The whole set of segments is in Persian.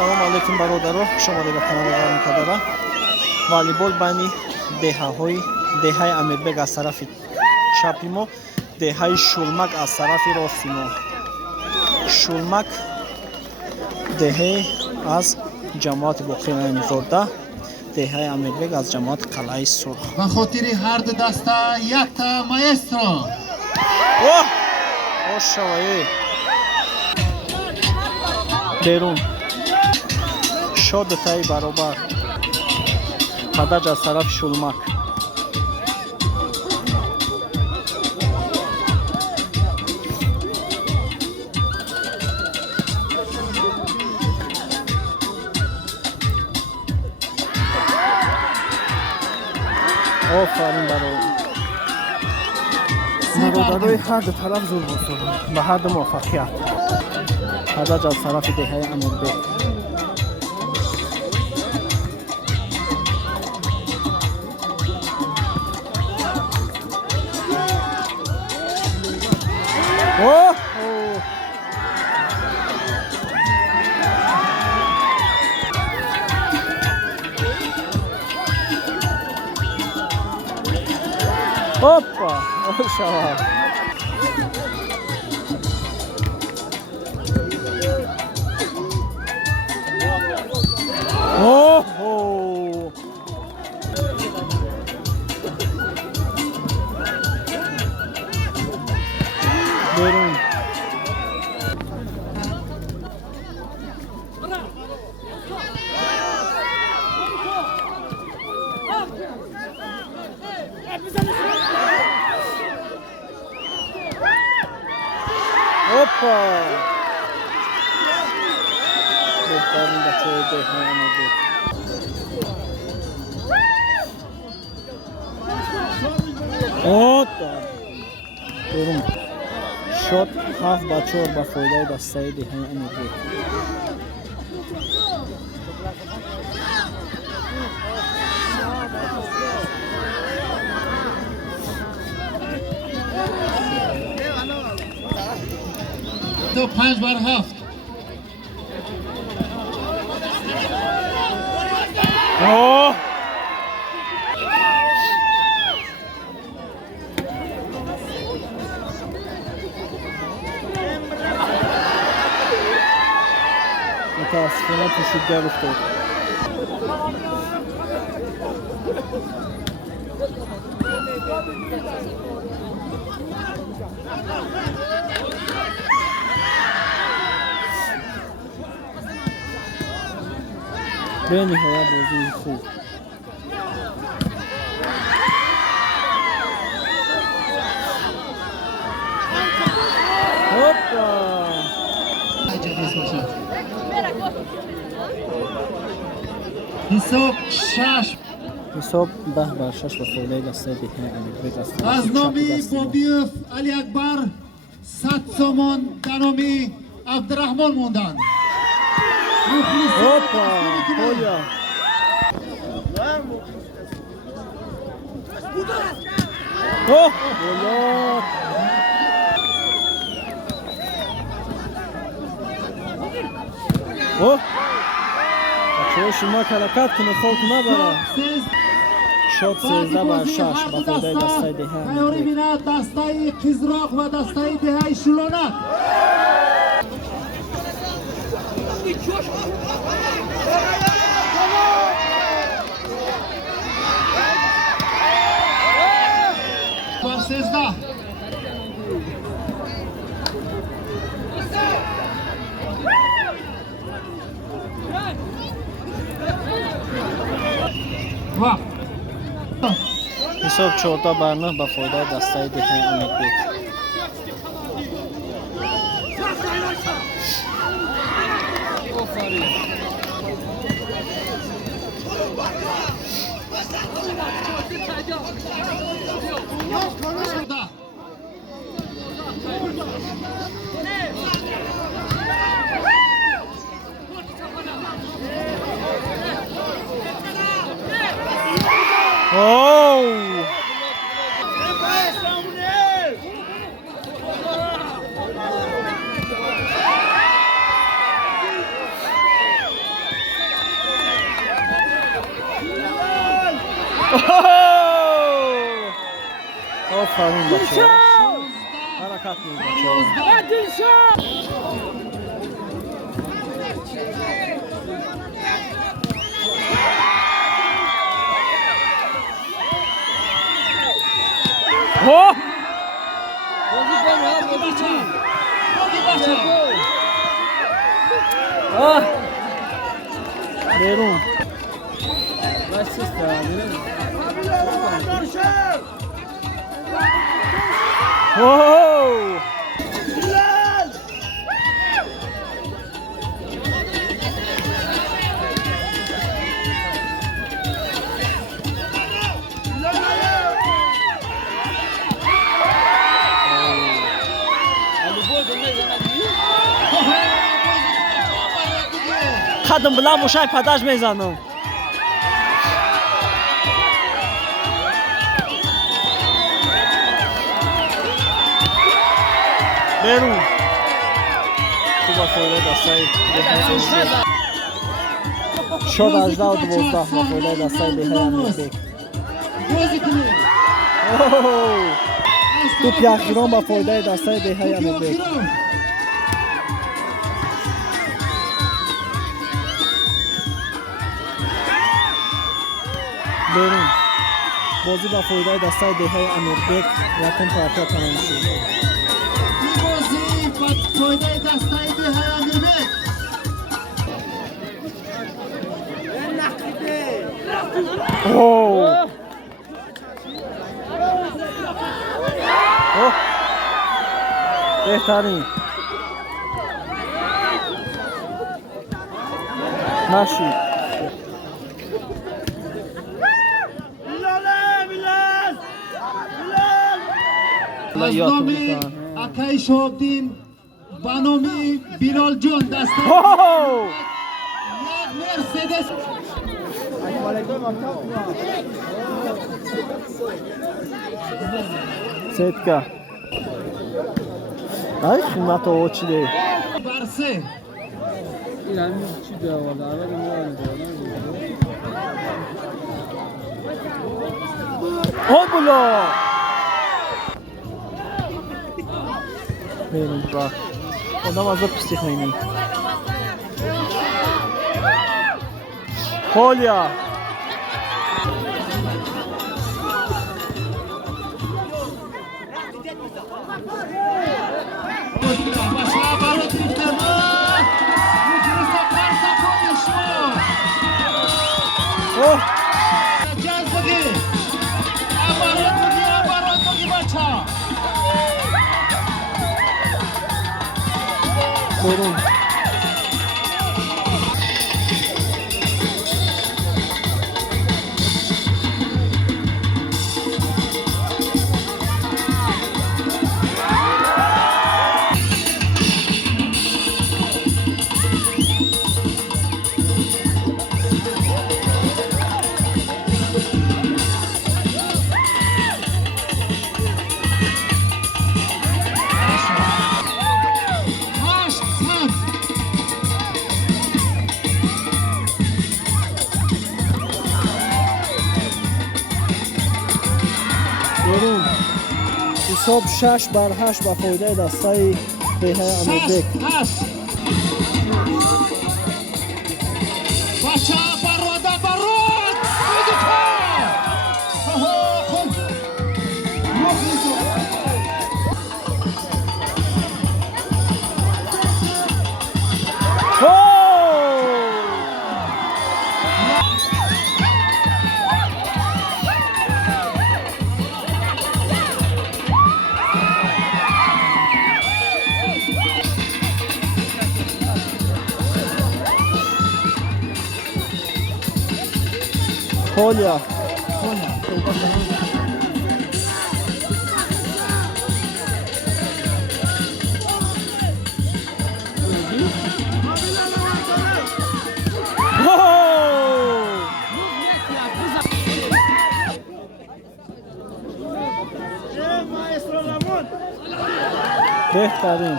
Салом алейкум бародаро, хушомадед ба канали Гармикадара. Волейбол байни деҳаи Амирбек аз тарафи чапи мо, деҳаи Шулмак аз тарафи рости мо. Шулмак деҳаи аз ҷамоати Боқира Имзода, деҳаи Амирбек аз ҷамоати Қалъаи Сурх. Ба хотири ҳар ду даста якта маэстро. Ошавае берун шодатаи баробар падаҷ аз тарафи Шулмак. آفرین برای برادرای هر دو طرف زور بسازن به هر دو موفقیت. پداج از طرف دهه امیربک. اوه Hoppa! Oşava! Oh! Berun. Hoppa! Behtarin bacheye dekhne Amirбек. Ota! Berun. Shot 7-4 ba foydai dastai dekhne Amirбек. تو 5-7 Oh! متاسفانه توشید در افتاد. به نهایت بازی خوب. هوپا حساب 6 حساب 10-6 با فوله دسته دهه امیربک است. از نامی بابیوف علی اکبر 100 سومان دنامی عبدالرحمن موندن. هوپا پولیا اوه گلات اوه بچه‌ها شما حرکت کنه خودت نبره. شد 13-6 با فایده دسته دهه تیاری بیند دسته قزراق و دسته دهه شلونک. با 13 حساب 14-9 با فایده دسته دهه امیربک. Oh! آفرین بچه حرکت می‌کنه اوه بیرون اوه قدم بلند باشه پدرش میزنم بیرون تو با فایده دستای شد 18 و 12 با فایده دستای دهه امیربک توپ یخگیران با فایده دستای دهه امیربک بیرون بازی با فایده دستای دهه امیربک یکم پارتیا تمام شد فایده دستای دهه امیربک اوه بهترین ماشی از نامی اکای شهابدین بانومی بیرال جون دسته یک مرسدس سیتکا ای قیمت او چی ده برسه این همین چی ده والا اول میارم او بلا بیرون را آدم از پستی خیلی خولیا اوه بیرون بیرون حساب 6 بر 8 با فایده دستای دهه امیربک بچه براده برود خولیا بهترین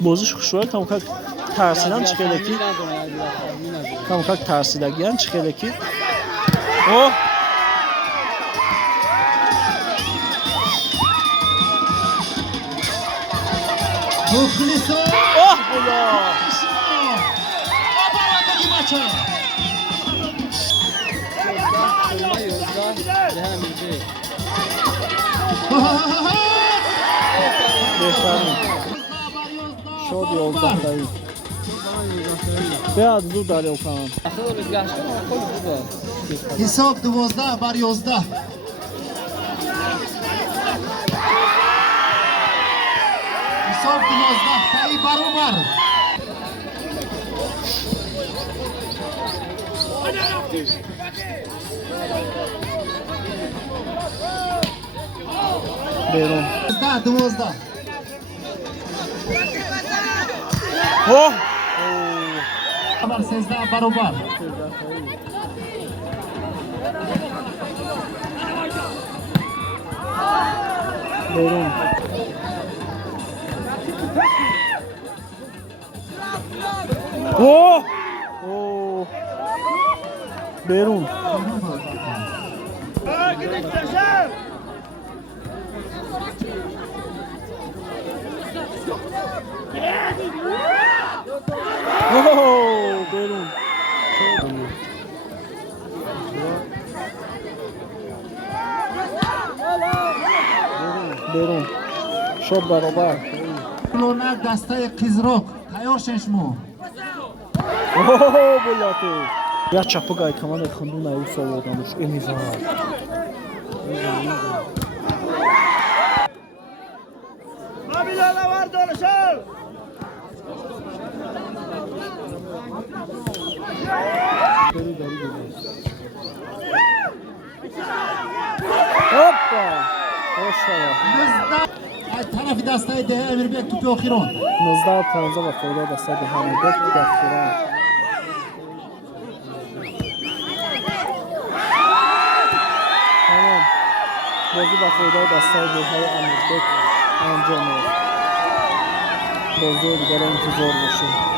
بازیش خوشوال کمکک ترسیدن چخیلکی کمکک ترسیدگیان چخیلکی اوه مخلصا اوه بلا برندگی مچه بهترین شد 11 تایی بیاد زود داره کنم حساب 12 بر 11 حساب 12 تایی برابر بیرون 12 اوه بر 13 برابر بیرون اوه اوه بیرون اوه بیرون بیرون شد برابر لونک دسته قیزروک تیار شین شما اوه بلاته یا چپگای کمان خندون ایوس آوردمش امیزان هوپا خوشا از طرف دسته ده امیربک توپ اخیران 19 و 15 و فایده دسته ده امیربک در خیران تمام بازی با فایده دسته ده امیربک انجام بازی دیگر انتظار باشه